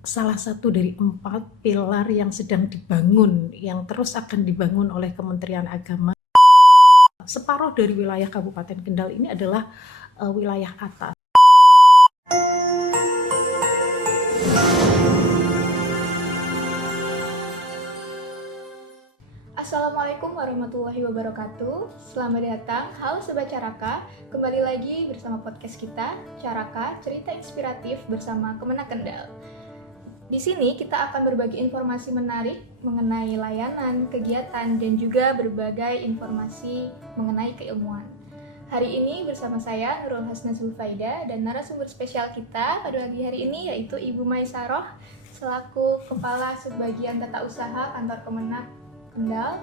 salah satu dari 4 pilar yang sedang dibangun, yang terus akan dibangun oleh Kementerian Agama. Separuh dari wilayah Kabupaten Kendal ini adalah wilayah atas. Assalamualaikum warahmatullahi wabarakatuh. Selamat datang, halo Sobat Caraka. Kembali lagi bersama podcast kita, Caraka, cerita inspiratif bersama Kemenak Kendal. Di sini kita akan berbagi informasi menarik mengenai layanan, kegiatan, dan juga berbagai informasi mengenai keilmuan. Hari ini bersama saya Nurul Hasna Zulfaida dan narasumber spesial kita pada hari ini yaitu Ibu Maisaroh selaku Kepala Subbagian Tata Usaha Kantor Kemenak Kendal.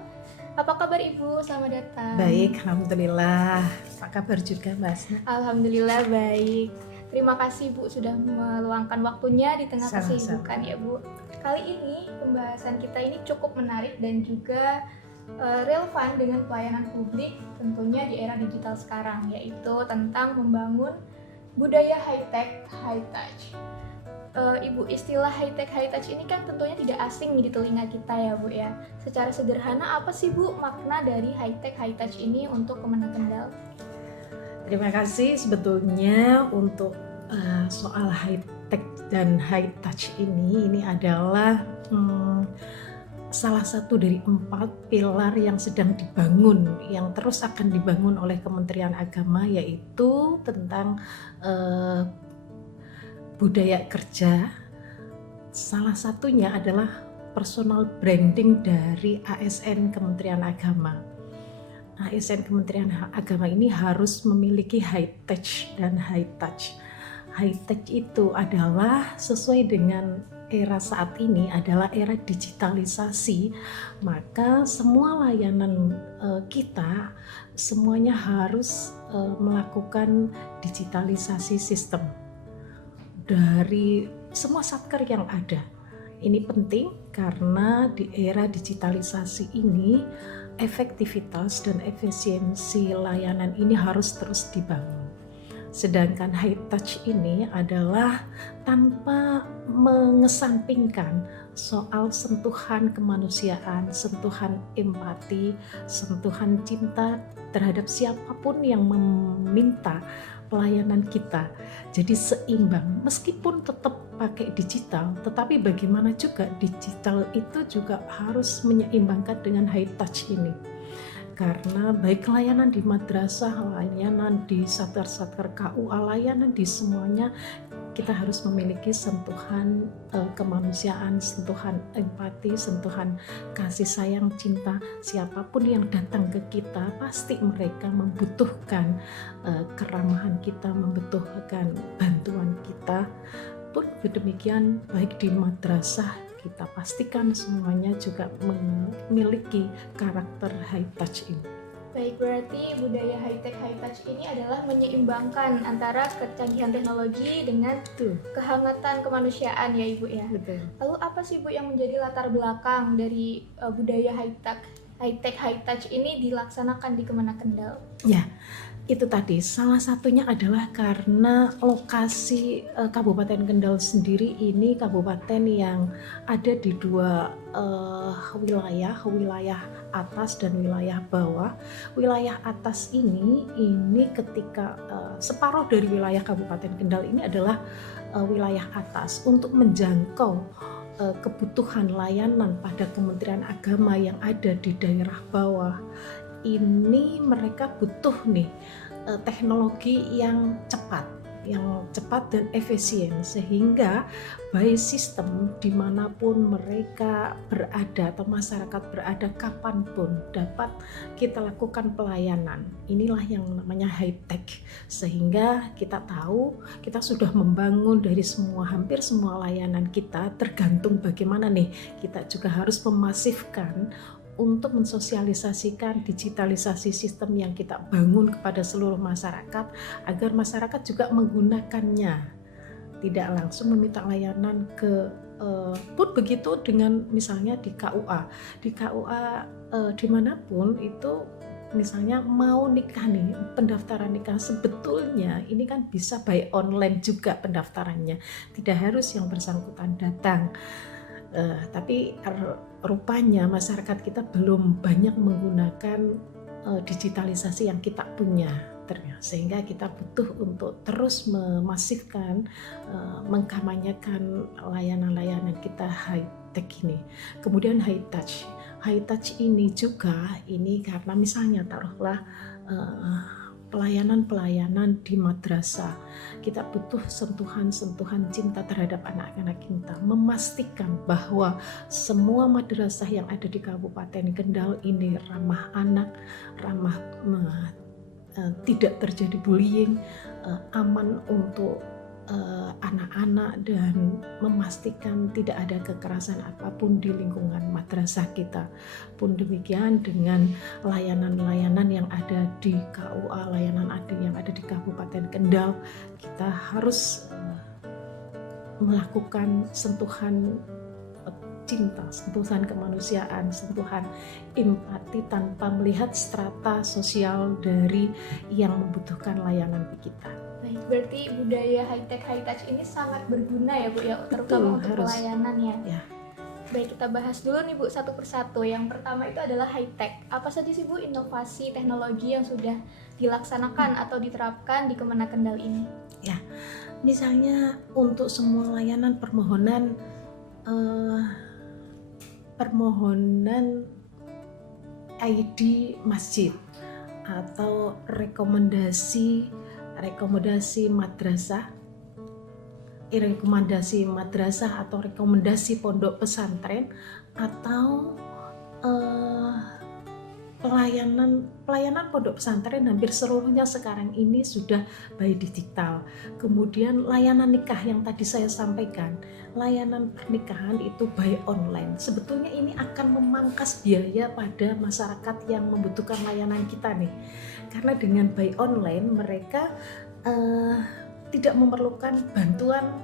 Apa kabar Ibu? Selamat datang. Baik, alhamdulillah. Apa kabar juga, Mas? Alhamdulillah baik. Terima kasih Bu sudah meluangkan waktunya di tengah kesibukan ya Bu. Kali ini pembahasan kita ini cukup menarik dan juga relevan dengan pelayanan publik tentunya di era digital sekarang, yaitu tentang membangun budaya high-tech, high-touch. Ibu, istilah high-tech, high-touch ini kan tentunya tidak asing di telinga kita ya Bu ya. Secara sederhana apa sih Bu makna dari high-tech, high-touch ini untuk Kemenak Kendal? Terima kasih. Sebetulnya untuk soal high-tech dan high-touch ini adalah salah satu dari 4 pilar yang sedang dibangun, yang terus akan dibangun oleh Kementerian Agama, yaitu tentang budaya kerja. Salah satunya adalah personal branding dari ASN Kementerian Agama. ASN Kementerian Agama ini harus memiliki high tech dan high touch. High tech itu adalah sesuai dengan era saat ini adalah era digitalisasi, maka semua layanan kita semuanya harus melakukan digitalisasi sistem dari semua satker yang ada. Ini penting karena di era digitalisasi ini efektivitas dan efisiensi layanan ini harus terus dibangun. Sedangkan high touch ini adalah tanpa mengesampingkan soal sentuhan kemanusiaan, sentuhan empati, sentuhan cinta terhadap siapapun yang meminta pelayanan kita. Jadi seimbang, meskipun tetap pakai digital, tetapi bagaimana juga digital itu juga harus menyeimbangkan dengan high touch ini. Karena baik layanan di madrasah, layanan di satker-satker KUA, layanan di semuanya kita harus memiliki sentuhan kemanusiaan, sentuhan empati, sentuhan kasih sayang, cinta. Siapapun yang datang ke kita pasti mereka membutuhkan keramahan kita, membutuhkan bantuan kita. Pun demikian baik di madrasah, kita pastikan semuanya juga memiliki karakter high touch ini. Baik, berarti budaya high-tech, high-touch ini adalah menyeimbangkan antara kecanggihan teknologi dengan kehangatan kemanusiaan ya Ibu ya. Betul. Lalu apa sih Bu yang menjadi latar belakang dari budaya high-tech, high-touch ini dilaksanakan di Kemenak Kendal? Ya, itu tadi salah satunya adalah karena lokasi Kabupaten Kendal sendiri ini kabupaten yang ada di dua wilayah atas dan wilayah bawah. Wilayah atas ini ketika separuh dari wilayah Kabupaten Kendal ini adalah wilayah atas untuk menjangkau kebutuhan layanan pada Kementerian Agama yang ada di daerah bawah. Ini mereka butuh teknologi yang cepat dan efisien, sehingga by sistem dimanapun mereka berada atau masyarakat berada kapanpun dapat kita lakukan pelayanan. Inilah yang namanya high tech, sehingga kita tahu kita sudah membangun dari hampir semua layanan kita, tergantung bagaimana kita juga harus memasifkan untuk mensosialisasikan digitalisasi sistem yang kita bangun kepada seluruh masyarakat, agar masyarakat juga menggunakannya, tidak langsung meminta layanan ke pun begitu dengan misalnya di KUA dimanapun itu misalnya mau nikah nih, pendaftaran nikah sebetulnya ini kan bisa by online juga pendaftarannya, tidak harus yang bersangkutan datang. Tapi rupanya masyarakat kita belum banyak menggunakan digitalisasi yang kita punya, sehingga kita butuh untuk terus memasifkan, mengkampanyekan layanan-layanan kita high tech ini. Kemudian high touch ini juga ini karena misalnya taruhlah pelayanan di madrasah, kita butuh sentuhan-sentuhan cinta terhadap anak-anak kita, memastikan bahwa semua madrasah yang ada di Kabupaten Kendal ini ramah anak, ramah tidak terjadi bullying, aman untuk anak-anak, dan memastikan tidak ada kekerasan apapun di lingkungan madrasah kita. Pun demikian dengan layanan-layanan yang ada di KUA, layanan yang ada di Kabupaten Kendal, kita harus melakukan sentuhan cinta, sentuhan kemanusiaan, sentuhan empati tanpa melihat strata sosial dari yang membutuhkan layanan di kita. Baik, berarti budaya high touch ini sangat berguna ya Bu ya, terutama untuk pelayanannya. Ya. Baik, kita bahas dulu nih Bu satu persatu. Yang pertama itu adalah high tech. Apa saja sih Bu inovasi teknologi yang sudah dilaksanakan atau diterapkan di Kemenak Kendal ini? Ya, misalnya untuk semua layanan permohonan ID masjid atau rekomendasi madrasah, atau rekomendasi pondok pesantren, atau pelayanan pondok pesantren hampir seluruhnya sekarang ini sudah by digital. Kemudian layanan nikah yang tadi saya sampaikan, layanan pernikahan itu by online. Sebetulnya ini akan memangkas biaya pada masyarakat yang membutuhkan layanan kita nih. Karena dengan by online mereka tidak memerlukan bantuan,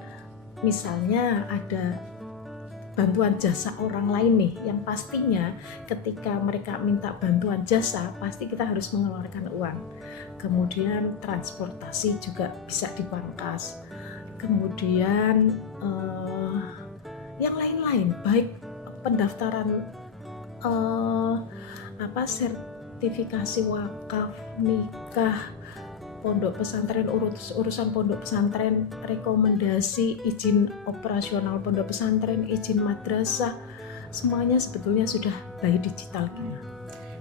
misalnya ada bantuan jasa orang lain nih, yang pastinya ketika mereka minta bantuan jasa pasti kita harus mengeluarkan uang. Kemudian transportasi juga bisa dipangkas. Kemudian yang lain-lain, baik pendaftaran sertifikasi wakaf, nikah, pondok pesantren, urusan pondok pesantren, rekomendasi izin operasional pondok pesantren, izin madrasah, semuanya sebetulnya sudah by digital.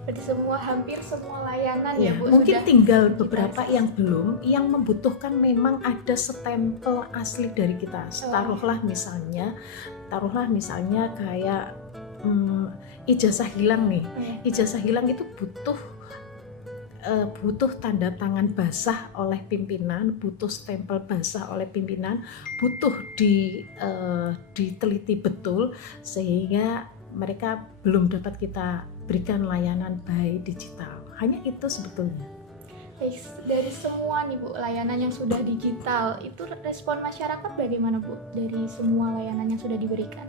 Berarti hampir semua layanan ya Bu. Mungkin tinggal beberapa yang belum, yang membutuhkan memang ada stempel asli dari kita. Taruhlah misalnya kayak ijazah hilang nih. Ijazah hilang itu butuh tanda tangan basah oleh pimpinan, butuh stempel basah oleh pimpinan, butuh diteliti betul, sehingga mereka belum dapat kita berikan layanan by digital. Hanya itu sebetulnya. Dari semua nih Bu layanan yang sudah digital, itu respon masyarakat bagaimana Bu dari semua layanan yang sudah diberikan?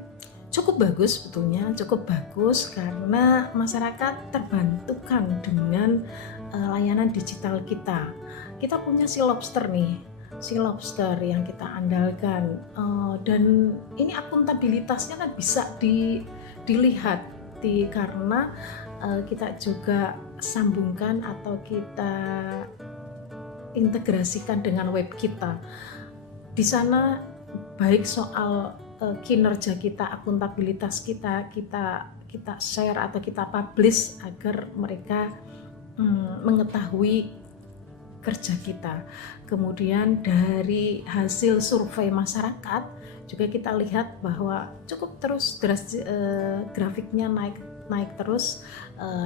Cukup bagus sebetulnya, cukup bagus karena masyarakat terbantukan dengan layanan digital kita. Kita punya si lobster yang kita andalkan, dan ini akuntabilitasnya kan bisa dilihat karena kita juga sambungkan atau kita integrasikan dengan web kita. Di sana baik soal kinerja kita, akuntabilitas kita share atau kita publish agar mereka mengetahui kerja kita. Kemudian dari hasil survei masyarakat juga kita lihat bahwa cukup terus grafiknya naik terus,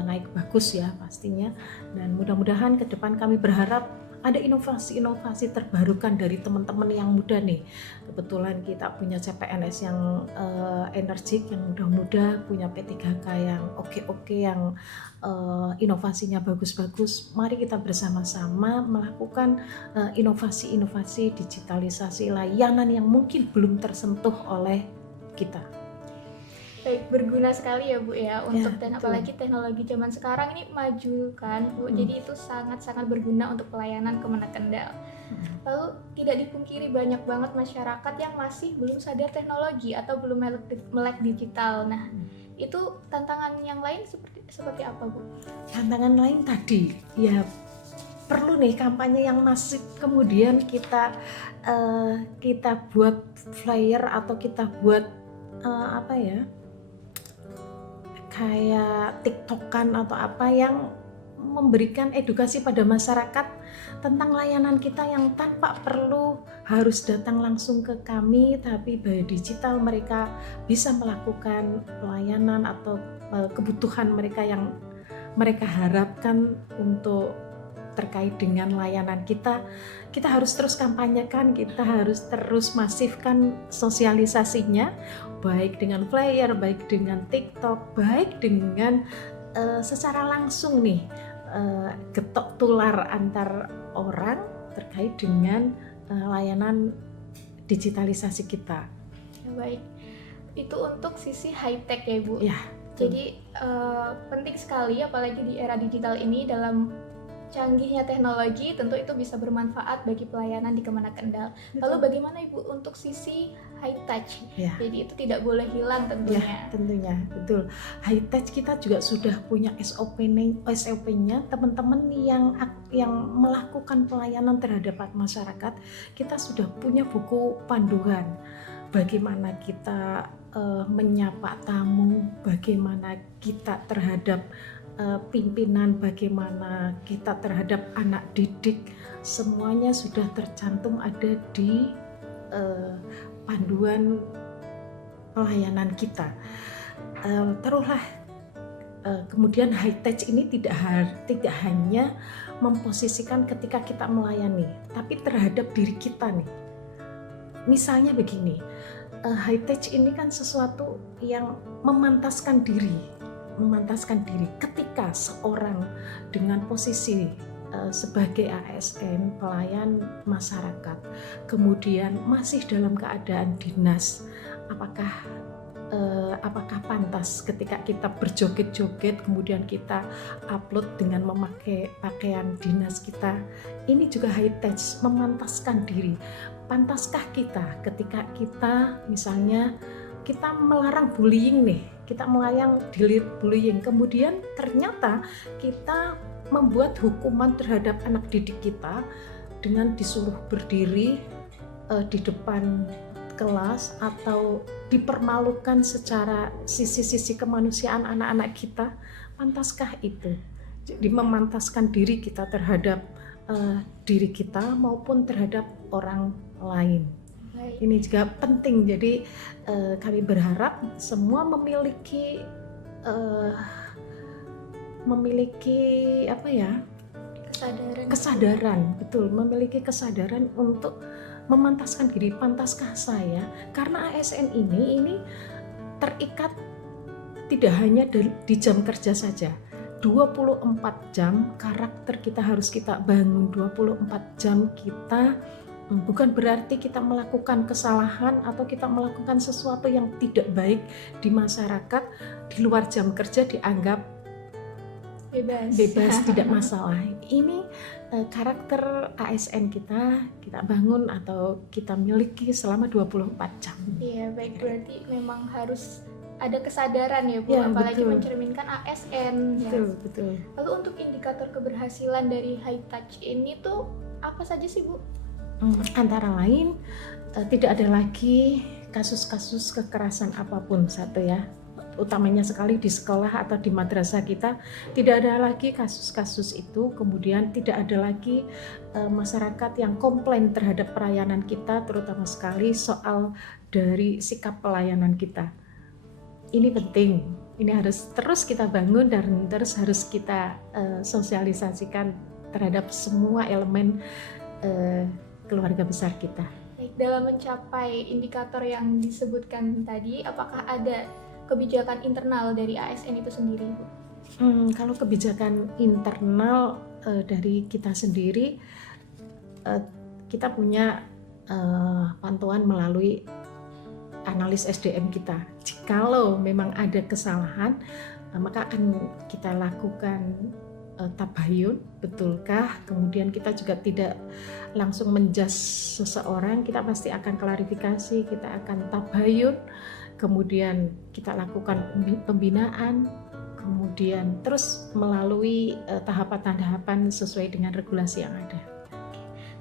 naik bagus ya pastinya. Dan mudah-mudahan ke depan kami berharap ada inovasi-inovasi terbarukan dari teman-teman yang muda nih. Kebetulan kita punya CPNS yang energik, yang muda-muda, punya P3K yang oke, yang inovasinya bagus-bagus. Mari kita bersama-sama melakukan inovasi-inovasi digitalisasi layanan yang mungkin belum tersentuh oleh kita. Baik, berguna sekali ya Bu ya untuk Ya, betul. apalagi teknologi zaman sekarang ini maju kan Bu. Jadi itu sangat-sangat berguna untuk pelayanan Kemenak Kendal. Lalu tidak dipungkiri banyak banget masyarakat yang masih belum sadar teknologi atau belum melek digital. Nah, itu tantangan yang lain seperti apa Bu? Tantangan lain tadi ya perlu nih kampanye yang masif, kemudian kita buat flyer atau kita buat apa ya, kayak TikTokan atau apa yang memberikan edukasi pada masyarakat tentang layanan kita yang tanpa perlu harus datang langsung ke kami, tapi by digital mereka bisa melakukan pelayanan atau kebutuhan mereka yang mereka harapkan untuk terkait dengan layanan kita. Kita harus terus kampanyekan, kita harus terus masifkan sosialisasinya, baik dengan flyer, baik dengan TikTok, baik dengan secara langsung nih, getok tular antar orang terkait dengan layanan digitalisasi kita. Ya, baik, itu untuk sisi high tech ya Bu. Ya, jadi penting sekali apalagi di era digital ini, dalam canggihnya teknologi tentu itu bisa bermanfaat bagi pelayanan di Kemenak Kendal. Lalu bagaimana Ibu untuk sisi high touch? Ya. Jadi itu tidak boleh hilang tentunya. Ya, tentunya, betul. High touch kita juga sudah punya SOP-nya. Teman-teman yang melakukan pelayanan terhadap masyarakat, kita sudah punya buku panduan. Bagaimana kita menyapa tamu, bagaimana kita terhadap pimpinan, bagaimana kita terhadap anak didik, semuanya sudah tercantum ada di panduan pelayanan kita. Terulah kemudian high touch ini tidak hanya memposisikan ketika kita melayani, tapi terhadap diri kita nih. Misalnya begini, high touch ini kan sesuatu yang memantaskan diri ketika seorang dengan posisi sebagai ASN pelayan masyarakat kemudian masih dalam keadaan dinas, apakah pantas ketika kita berjoget-joget kemudian kita upload dengan memakai pakaian dinas kita? Ini juga high touch, memantaskan diri. Pantaskah kita ketika kita misalnya kita melarang bullying nih, kita melayang delete bullying, kemudian ternyata kita membuat hukuman terhadap anak didik kita dengan disuruh berdiri di depan kelas atau dipermalukan secara sisi-sisi kemanusiaan anak-anak kita. Pantaskah itu? Jadi memantaskan diri kita terhadap diri kita maupun terhadap orang lain. Ini juga penting. Jadi kami berharap semua memiliki apa ya, kesadaran, betul, memiliki kesadaran untuk memantaskan diri. Pantaskah saya? Karena ASN ini terikat tidak hanya di jam kerja saja. 24 jam karakter kita harus kita bangun. 24 jam kita, bukan berarti kita melakukan kesalahan atau kita melakukan sesuatu yang tidak baik di masyarakat di luar jam kerja dianggap bebas tidak masalah. Ini karakter ASN kita bangun atau kita miliki selama 24 jam. Iya, baik, berarti memang harus ada kesadaran ya Bu, ya, apalagi betul. mencerminkan ASN. Betul. Lalu untuk indikator keberhasilan dari high touch ini tuh apa saja sih Bu? Antara lain tidak ada lagi kasus-kasus kekerasan apapun, satu ya, utamanya sekali di sekolah atau di madrasah kita tidak ada lagi kasus-kasus itu. Kemudian tidak ada lagi masyarakat yang komplain terhadap pelayanan kita, terutama sekali soal dari sikap pelayanan kita. Ini penting, ini harus terus kita bangun dan terus harus kita sosialisasikan terhadap semua elemen keluarga besar kita. Baik, dalam mencapai indikator yang disebutkan tadi, apakah ada kebijakan internal dari ASN itu sendiri, Bu? Kalau kebijakan internal dari kita sendiri, kita punya pantauan melalui analis SDM kita. Jikalau memang ada kesalahan, maka akan kita lakukan tabayun, betulkah? Kemudian kita juga tidak langsung menjudge seseorang, kita pasti akan klarifikasi, kita akan tabayun, kemudian kita lakukan pembinaan, kemudian terus melalui tahapan-tahapan sesuai dengan regulasi yang ada.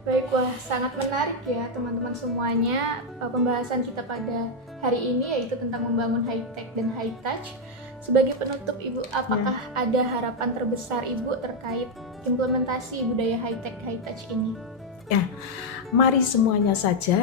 Baik, wah sangat menarik ya teman-teman semuanya pembahasan kita pada hari ini, yaitu tentang membangun high tech dan high touch. Sebagai penutup Ibu, apakah ada harapan terbesar Ibu terkait implementasi budaya high tech high touch ini? Ya, mari semuanya saja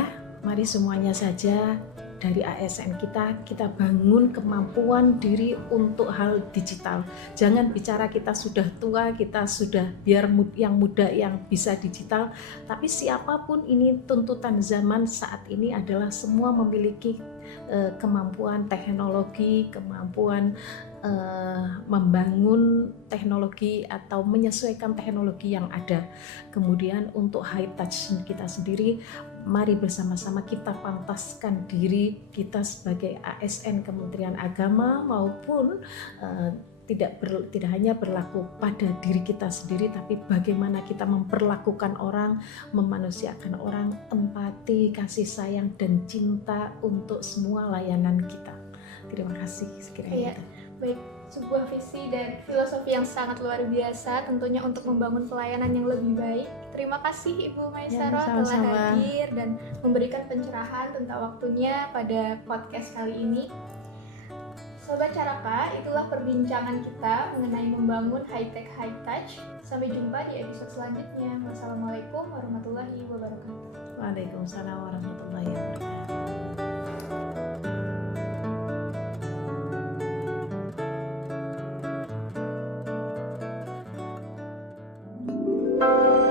dari ASN kita bangun kemampuan diri untuk hal digital. Jangan bicara kita sudah tua, kita sudah biar yang muda yang bisa digital, tapi siapapun ini tuntutan zaman saat ini adalah semua memiliki kemampuan teknologi, kemampuan membangun teknologi atau menyesuaikan teknologi yang ada. Kemudian untuk high touch kita sendiri, mari bersama-sama kita pantaskan diri kita sebagai ASN Kementerian Agama maupun tidak hanya berlaku pada diri kita sendiri, tapi bagaimana kita memperlakukan orang, memanusiakan orang, empati, kasih sayang, dan cinta untuk semua layanan kita. Terima kasih sekiranya. Baik, sebuah visi dan filosofi yang sangat luar biasa tentunya untuk membangun pelayanan yang lebih baik. Terima kasih Ibu Maisaro telah hadir dan memberikan pencerahan tentang waktunya pada podcast kali ini. Sobat Caraka, itulah perbincangan kita mengenai membangun high tech high touch. Sampai jumpa di episode selanjutnya. Wassalamualaikum warahmatullahi wabarakatuh. Waalaikumsalam warahmatullahi wabarakatuh. Thank you.